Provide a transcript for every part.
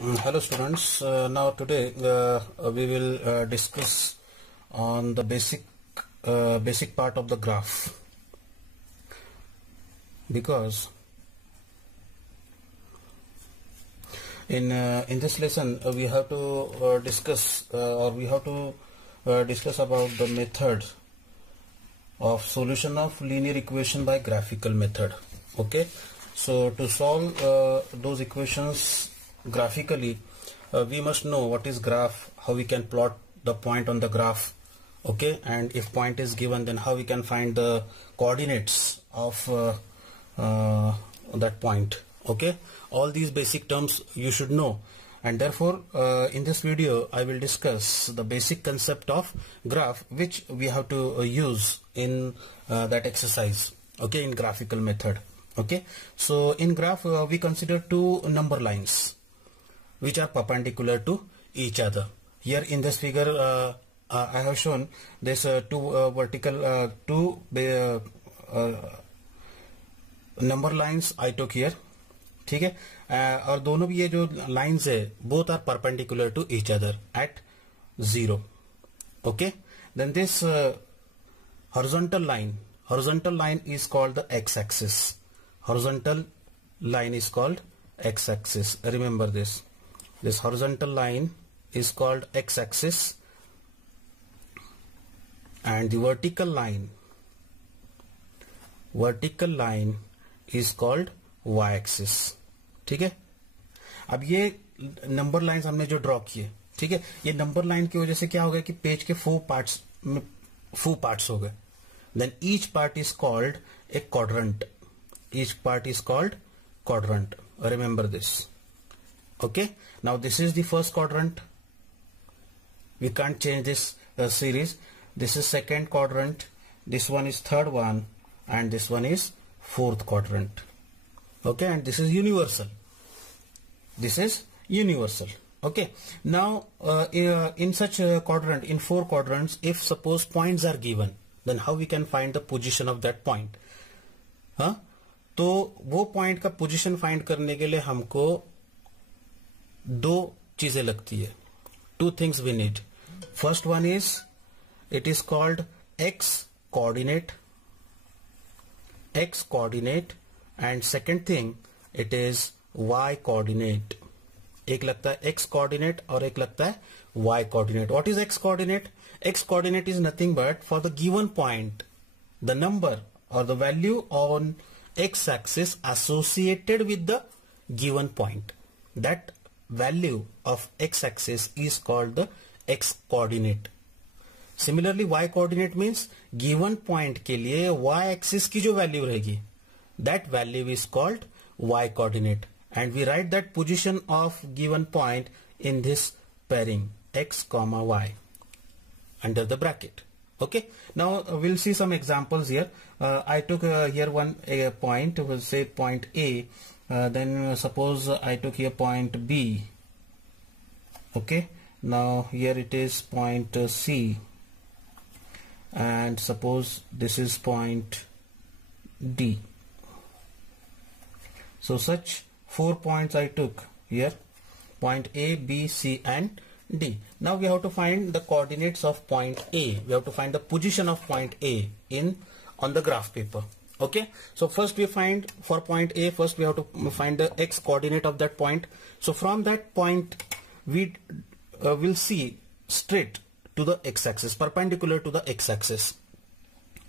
Hello students. Now today we will discuss on the basic part of the graph, because in this lesson we have to discuss about the method of solution of linear equation by graphical method. Okay, so to solve those equations graphically, we must know what is graph, how we can plot the point on the graph. Okay, and if point is given, then how we can find the coordinates of that point. Okay, all these basic terms you should know, and therefore in this video I will discuss the basic concept of graph, which we have to use in that exercise. Okay, in graphical method. Okay, so in graph we consider two number lines which are perpendicular to each other. Here in this figure I have shown this two vertical number lines I took here. ठीक है, और दोनों भी ये जो lines है both are perpendicular to each other at 0. Okay, then this horizontal line is called the x-axis. Horizontal line is called x-axis. Remember this. This horizontal line is called x-axis, and the vertical line is called y-axis. ठीक है, अब ये number lines हमने जो draw किए, ठीक है, ये नंबर लाइन की वजह से क्या हो गया कि पेज के 4 पार्ट्स हो गए. Then each part is called a quadrant. Each part is called quadrant. Remember this. Okay, now this is the first quadrant. We can't change this series. This is second quadrant, this one is third one, and this one is fourth quadrant. Okay, and this is universal. This is universal. Okay, now in such a quadrant, in 4 quadrants, if suppose points are given, then how we can find the position of that point? तो वो point का position find करने के लिए हमको दो चीजें लगती है. 2 things we need. First one is it is called x coordinate, and second thing it is y coordinate. एक लगता है x coordinate और एक लगता है y coordinate. What is x coordinate? X coordinate is nothing but for the given point, the number or the value on x-axis associated with the given point. That value of x-axis is called the x coordinate. Similarly, y coordinate means given point के लिए y-axis की जो value रहेगी, that value is called y coordinate, and we write that position of given point in this pairing x comma y under the bracket. Okay, now we'll see some examples here. I took here one point, we'll say point A, then suppose I took here point B. Okay, now here it is point C, and suppose this is point D. So such 4 points I took here, point A, B, C and D. Now we have to find the coordinates of point A. We have to find the position of point A on the graph paper. Okay, so first we find for point A, first we have to find the x coordinate of that point. So from that point we will see straight to the x-axis, perpendicular to the x-axis.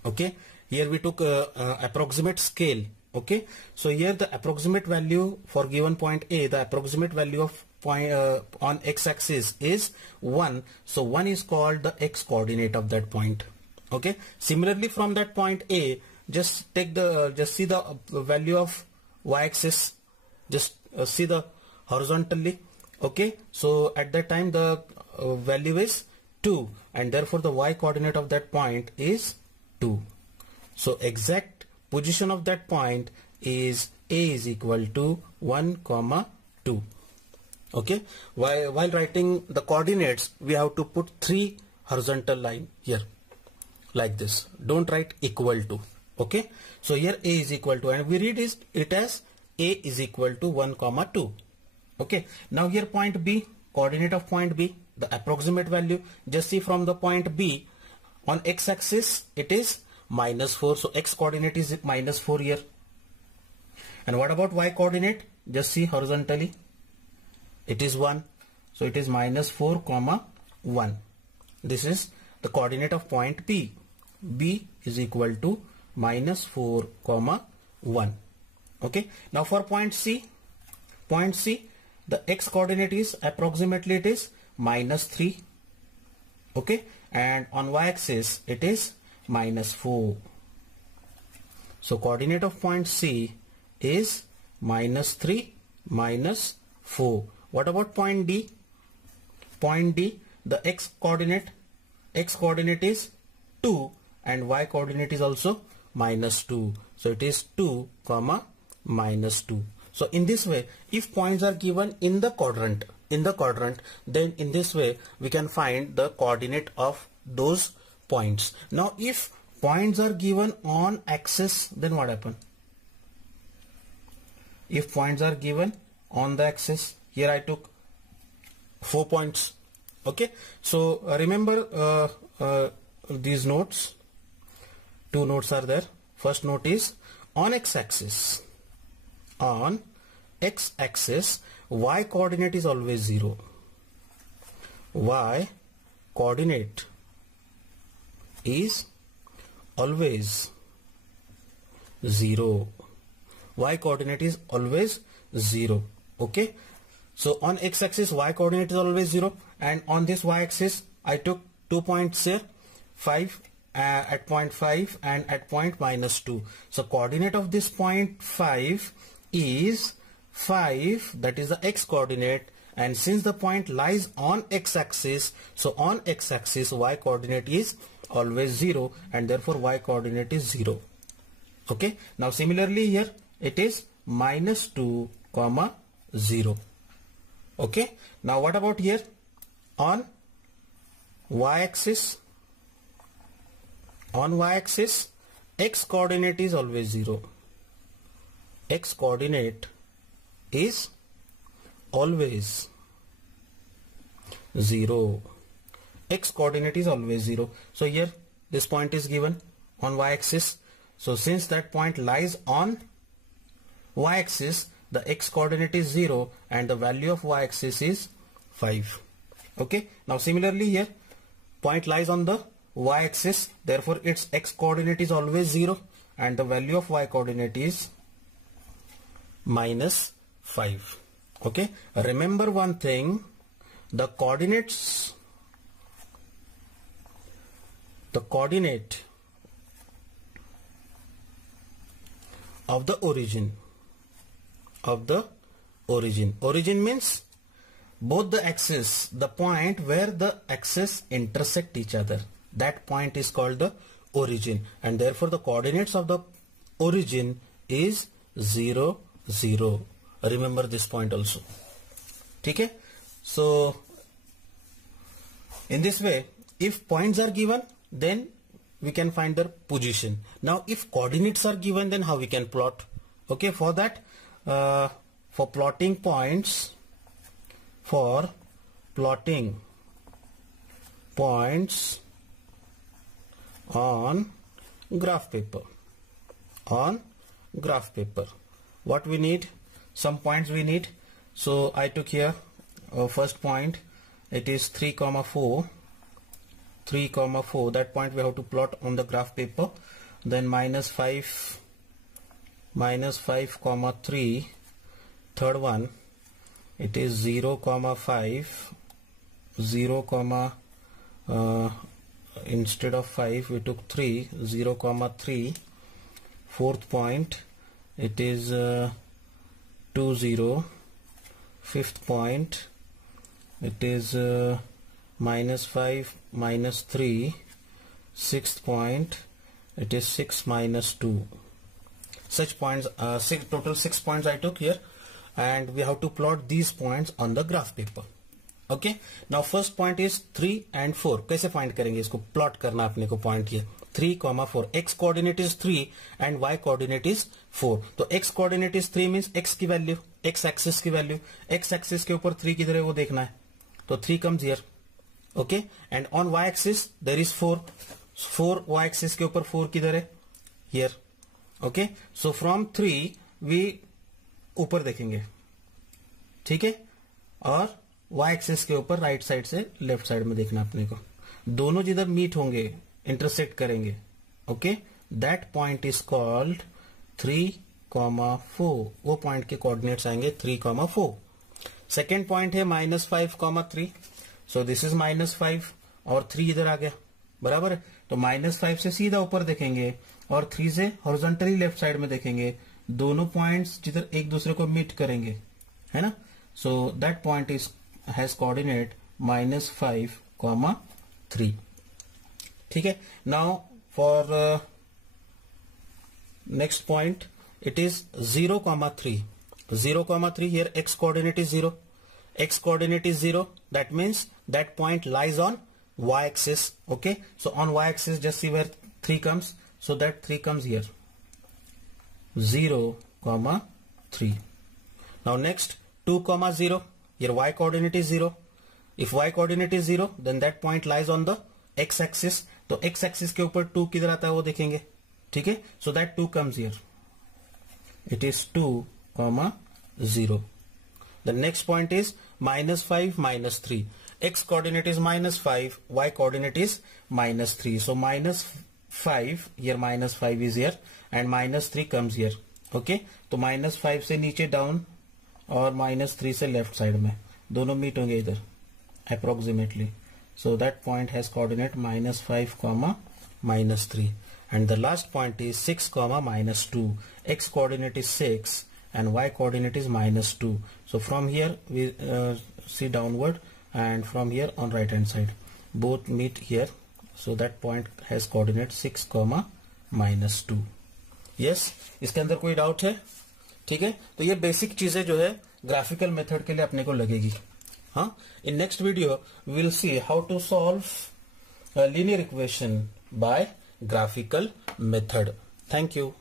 Okay, here we took approximate scale. Okay, so here the approximate value for given point A, the approximate value of point on x-axis is 1. So 1 is called the x coordinate of that point. Okay, similarly from that point A, just see the value of y-axis, just see the horizontally. Okay, so at that time the value is 2, and therefore the y coordinate of that point is 2. So exact position of that point is A is equal to 1, 2. Okay, while writing the coordinates we have to put 3 horizontal line here like this. Don't write equal to. Okay, so here A is equal to, and we read it as A is equal to 1, 2. Okay, now here point B, coordinate of point B, the approximate value. Just see from the point B, on x-axis it is -4, so x coordinate is -4 here. And what about y coordinate? Just see horizontally, it is 1, so it is -4, 1. This is the coordinate of point B. B is equal to -4, 1. Okay, now for point C, the x coordinate is approximately it is -3. Okay, and on y-axis it is -4. So coordinate of point C is -3, -4. What about point D? Point D, the x coordinate is 2 and y coordinate is also -2. So it is 2, -2. So in this way, if points are given in the quadrant, then in this way we can find the coordinate of those points. Now if points are given on axis, then what happen? If points are given on the axis, here I took 4 points. Okay, so remember these notes. 2 notes are there. First note is on x-axis. On x-axis, y coordinate is always 0. Y coordinate is always 0. Y coordinate is always 0. Okay, so on x-axis y coordinate is always 0, and on this y-axis I took 2 points here, 5 at point 5 and at point -2. So coordinate of this point 5 is 5, that is the x coordinate, and since the point lies on x-axis, so on x-axis y coordinate is always 0, and therefore y coordinate is 0. Okay, now similarly here it is -2, 0. Okay, now what about here on y-axis? On y-axis, x coordinate is always 0. X coordinate is always 0. X coordinate is always 0. So here this point is given on y-axis. So since that point lies on y-axis, the x coordinate is 0 and the value of y-axis is 5. Okay, now similarly here point lies on the y-axis, therefore its x coordinate is always 0 and the value of y coordinate is -5. Okay, remember one thing, the coordinate of the origin means both the axes, the point where the axes intersect each other, that point is called the origin, and therefore the coordinates of the origin is 0, 0. Remember this point also. Okay, so in this way, if points are given, then we can find their position. Now if coordinates are given, then how we can plot? Okay, for that, for plotting points on graph paper, what we need? Some points we need. So I took here first point, it is 3, 4. That point we have to plot on the graph paper. Then -5, 3. Third one, it is 0, 5. 0, instead of 5 we took 3. 0, 3. Fourth point, it is 2, 0. Fifth point, it is -5, -3. Sixth point, it is 6, -2. Such points, total 6 points I took here, and we have to plot these points on the graph paper. Okay, now first point is 3 and 4. कैसे find करेंगे इसको? Plot करना अपने को point ये. 3,4. X coordinate is 3 and y coordinate is 4. तो x coordinate is 3 means x की value, x axis की वैल्यू, x एक्सिस के ऊपर 3 किधर है वो देखना है, तो 3 comes here. Okay, and on y axis there is 4. 4 y axis के ऊपर 4 किधर है, here. Okay, so from 3 we ऊपर देखेंगे, ठीक है, और y एक्सिस के ऊपर राइट साइड से लेफ्ट साइड में देखना अपने को, दोनों जिधर मीट होंगे, इंटरसेक्ट करेंगे, okay, that point is called 3,4. वो पॉइंट के कोऑर्डिनेट्स आएंगे 3,4. सेकेंड पॉइंट है -5,3. सो दिस इज -5 और 3 इधर आ गया, बराबर है. तो -5 से सीधा ऊपर देखेंगे और 3 से हॉरिजॉन्टली लेफ्ट साइड में देखेंगे, दोनों पॉइंट्स जिधर एक दूसरे को मीट करेंगे, है ना. So that point is has coordinate -5,3. ठीक है. Now for next point it is 0,3. 0,3 here x coordinate is 0. X coordinate is 0. That means that point lies on y axis. Okay. So on y axis just see where 3 comes. So that 3 comes here. 0,3. Now next 2,0. Here y coordinate is 0. If y coordinate is 0 then that point lies on the x axis. तो x axis के ऊपर 2 किधर आता है वो देखेंगे, ठीक है. So that 2 comes here. It is 2,0. The next point is -5, -3. X coordinate is -5, y coordinate is -3. So -5 here, -5 is here and -3 comes here. Okay. तो -5 से नीचे डाउन और -3 से लेफ्ट साइड में दोनों मीट होंगे इधर approximately. So that point has coordinate -5, -3. And the last point is 6, -2. X coordinate is 6 and y coordinate is -2. So from here we see downward and from here on right hand side both meet here. So that point has coordinate 6, -2. Yes, इसके अंदर कोई doubt है? ठीक है. तो ये basic चीजें जो है ग्राफिकल मेथड के लिए अपने को लगेगी. हाँ, in next video we will see how to solve a linear equation by graphical method. Thank you.